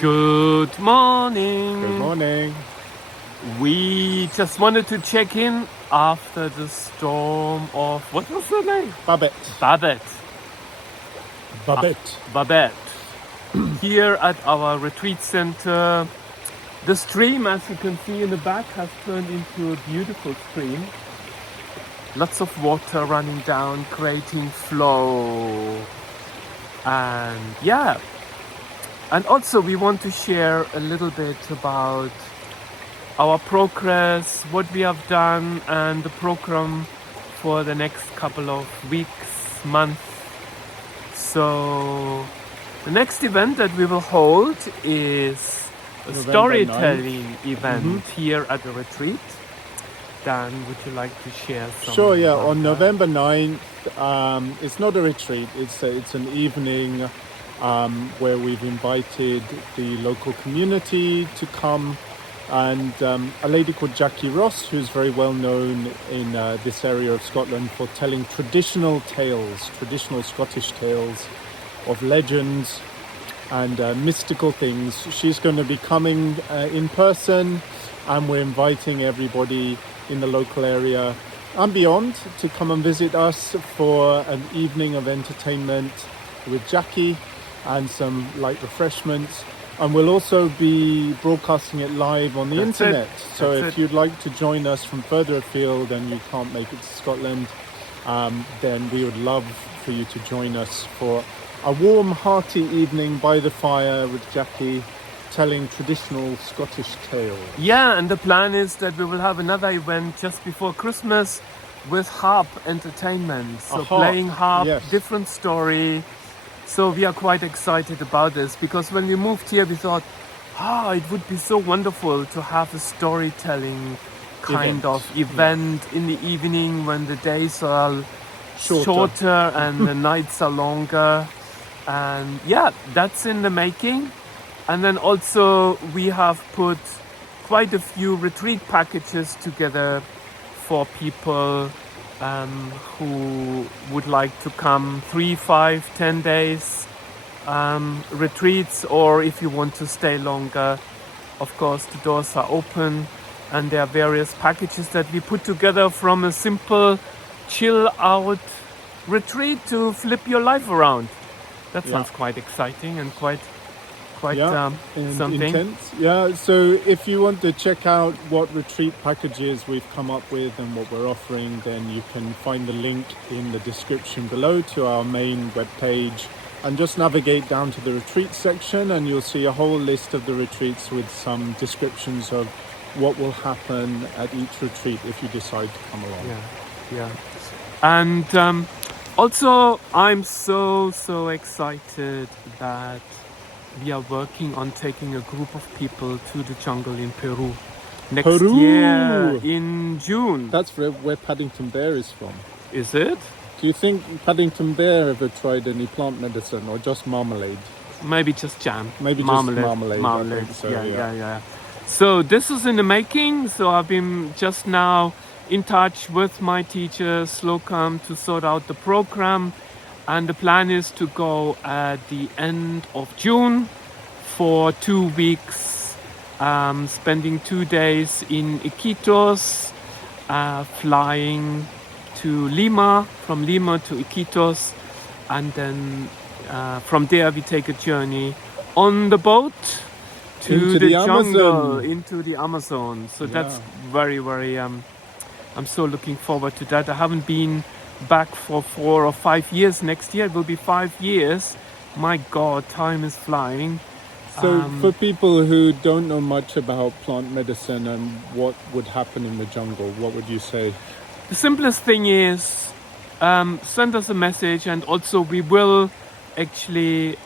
Good morning. Good morning. We just wanted to check in after the storm of, what was the name? Babette. Babette. Here at our retreat center. The stream, as you can see in the back, has turned into a beautiful stream. Lots of water running down, creating flow. And yeah. And also we want to share a little bit about our progress, what we have done, and the program for the next couple of weeks, months. So the next event that we will hold is a November storytelling event here at the retreat. Dan, would you like to share some? Sure, yeah. about On that? November 9th, it's not a retreat, it's an evening where we've invited the local community to come, and a lady called Jackie Ross, who's very well known in this area of Scotland for telling traditional tales, traditional Scottish tales of legends and mystical things. She's going to be coming in person, and we're inviting everybody in the local area and beyond to come and visit us for an evening of entertainment with Jackie and some light refreshments. And we'll also be broadcasting it live on the That's internet. it. So That's if it. you'd like to join us from further afield and you can't make it to Scotland, then we would love for you to join us for a warm, hearty evening by the fire with Jackie, telling traditional Scottish tales. Yeah, and the plan is that we will have another event just before Christmas with harp entertainment. So A harp, playing harp, yes. different story. So we are quite excited about this, because when we moved here we thought, it would be so wonderful to have a storytelling kind of event in the evening when the days are shorter and the nights are longer. And yeah, that's in the making. And then also we have put quite a few retreat packages together for people who would like to come 3, 5, 10 days retreats, or if you want to stay longer, of course the doors are open, and there are various packages that we put together, from a simple chill out retreat to flip your life around. That sounds quite exciting and quite and something. intense. Yeah, so if you want to check out what retreat packages we've come up with and what we're offering, then you can find the link in the description below to our main webpage, and just navigate down to the retreat section and you'll see a whole list of the retreats with some descriptions of what will happen at each retreat if you decide to come along. Yeah. And also I'm so excited that we are working on taking a group of people to the jungle in Peru next year in June. That's where Paddington Bear is from. Is it? Do you think Paddington Bear ever tried any plant medicine or just marmalade? Maybe just jam. Maybe marmalade. just marmalade. I think so, Yeah. So this is in the making. So I've been just now in touch with my teacher Slocum to sort out the program. And the plan is to go at the end of June for 2 weeks, spending 2 days in Iquitos, flying to Lima, from Lima to Iquitos, and then from there we take a journey on the boat to the jungle, into the Amazon. So that's very, I'm so looking forward to that. I haven't been back for 4 or 5 years. Next year it will be 5 years. My God, time is flying. So for people who don't know much about plant medicine and what would happen in the jungle, what would you say? The simplest thing is send us a message, and also we will actually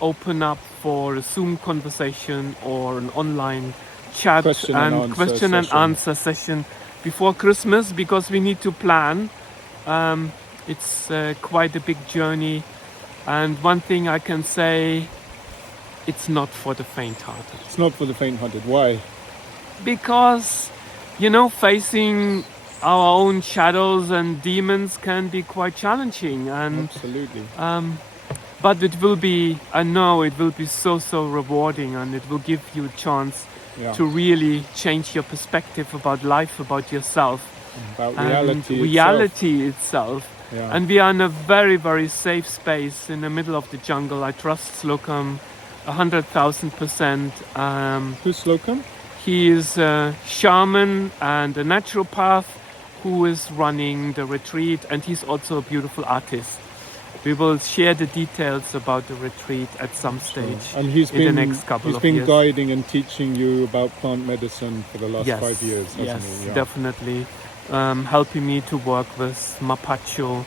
open up for a Zoom conversation or an online chat Question and answer session before Christmas, because we need to plan. It's quite a big journey, and one thing I can say, it's not for the faint-hearted. It's not for the faint-hearted. Why? Because, facing our own shadows and demons can be quite challenging, and Absolutely. But it will be, I know it will be so rewarding, and it will give you a chance Yeah. to really change your perspective about life, about yourself, About and reality reality itself. Yeah. And we are in a very safe space in the middle of the jungle. I trust Slocum 100,000%. Who's Slocum? He is a shaman and a naturopath who is running the retreat, and he's also a beautiful artist. We will share the details about the retreat at some stage And he's in been, the next couple of he's been years. guiding and teaching you about plant medicine for the last 5 years, hasn't yes, he? Yeah. definitely. Helping me to work with mapacho,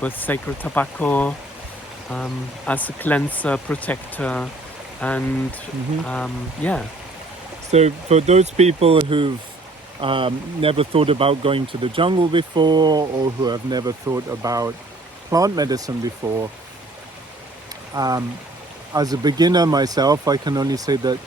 with sacred tobacco, as a cleanser, protector, and yeah. So for those people who've never thought about going to the jungle before, or who have never thought about plant medicine before, as a beginner myself, I can only say that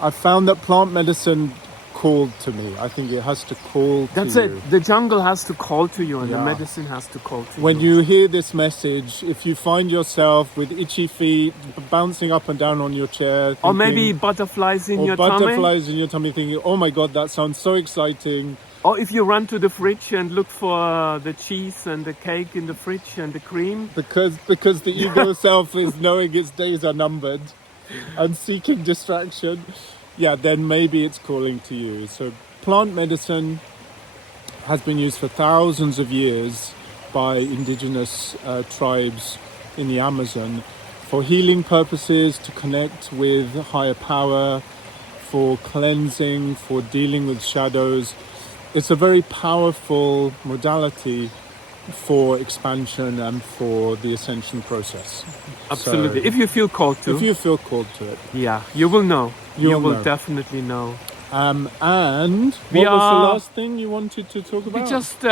I found that plant medicine called to me. I think it has to call That's to it. you. The jungle has to call to you, and the Yeah. medicine has to call to When you. you hear this message, if you find yourself with itchy feet, bouncing up and down on your chair, Or maybe thinking- butterflies in or your tummy. butterflies in your tummy, thinking, "Oh my God, that sounds so exciting!" Or if you run to the fridge and look for the cheese and the cake in the fridge and the cream. Because the ego self is knowing its days are numbered and seeking distraction. Yeah, then maybe it's calling to you. So plant medicine has been used for thousands of years by indigenous tribes in the Amazon for healing purposes, to connect with higher power, for cleansing, for dealing with shadows. It's a very powerful modality for expansion and for the ascension process. Absolutely. So, If you feel called to. if you feel called to it. Yeah, you will know. You You'll will know. definitely know. And We what was the are- last thing you wanted to talk about? We just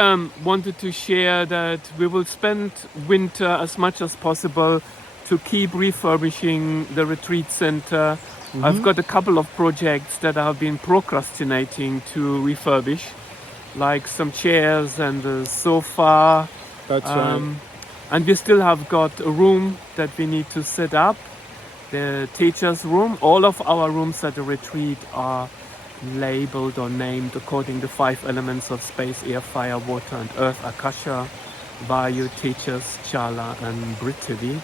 wanted to share that we will spend winter as much as possible to keep refurbishing the retreat center. I've got a couple of projects that I have been procrastinating to refurbish, like some chairs and a sofa. That's right. And we still have got a room that we need to set up, the teacher's room. All of our rooms at the retreat are labeled or named according to 5 elements of space, air, fire, water and earth: Akasha, Vayu, Tejas, Chala and Prithvi.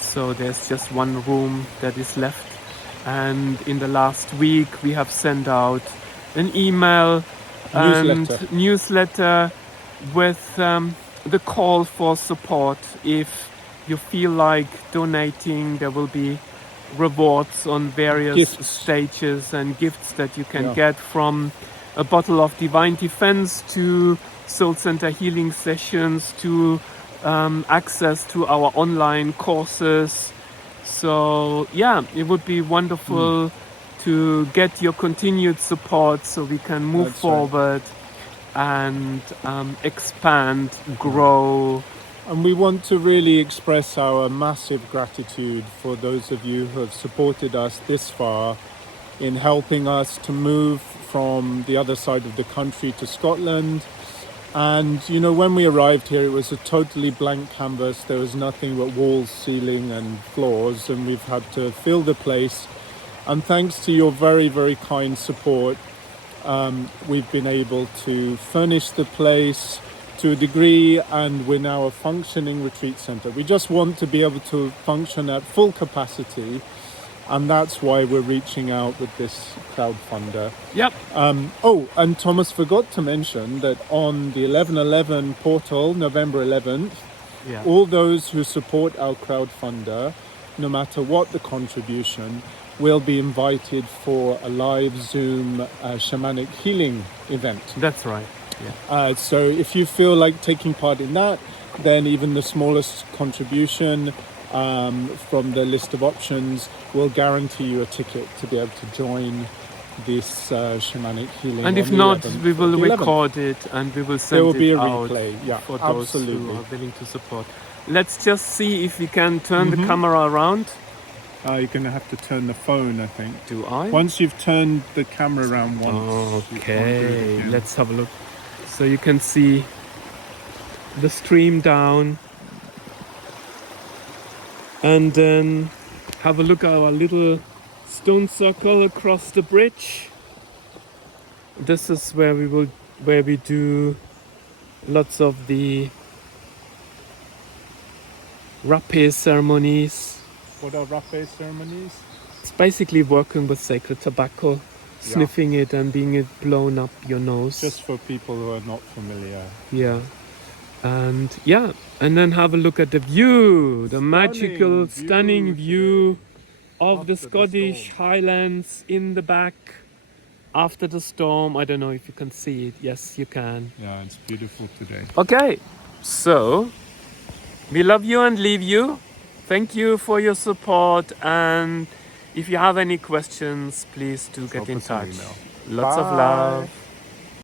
So there's just one room that is left. And in the last week we have sent out an email and newsletter with the call for support. If you feel like donating, there will be rewards on various Gifts. stages and gifts that you can Yeah. get, from a bottle of divine defense to soul center healing sessions to access to our online courses. So yeah, it would be wonderful to get your continued support so we can move That's right. forward and expand, grow. And we want to really express our massive gratitude for those of you who have supported us this far in helping us to move from the other side of the country to Scotland. And you know, when we arrived here, it was a totally blank canvas. There was nothing but walls, ceiling and floors, and we've had to fill the place. And thanks to your very kind support, we've been able to furnish the place to a degree, and we're now a functioning retreat center. We just want to be able to function at full capacity, and that's why we're reaching out with this crowdfunder. Yep. And Thomas forgot to mention that on the 11/11 portal, November 11th, Yeah. all those who support our crowdfunder, no matter what the contribution, will be invited for a live Zoom shamanic healing event. That's right. Yeah. So if you feel like taking part in that, then even the smallest contribution from the list of options will guarantee you a ticket to be able to join this shamanic healing. And on if the not, 11th. we will The 11th. record it and we will send There will be it a out replay. Yeah, for those absolutely. who are willing to support. Let's just see if we can turn the camera around. You're going to have to turn the phone, I think. Do I? Once you've turned the camera around once. you can't do it Okay, again. let's have a look. So you can see the stream down. and then have a look at our little stone circle across the bridge. This is where we do lots of the rapé ceremonies. What are rapé ceremonies? It's basically working with sacred tobacco, sniffing it and being it blown up your nose. Just for people who are not familiar. Yeah. And then have a look at the view, the magical, stunning view of the Scottish Highlands in the back after the storm. I don't know if you can see it. Yes, you can. Yeah, it's beautiful today. Okay, so we love you and leave you. Thank you for your support, and if you have any questions, please do get in touch. Lots of love.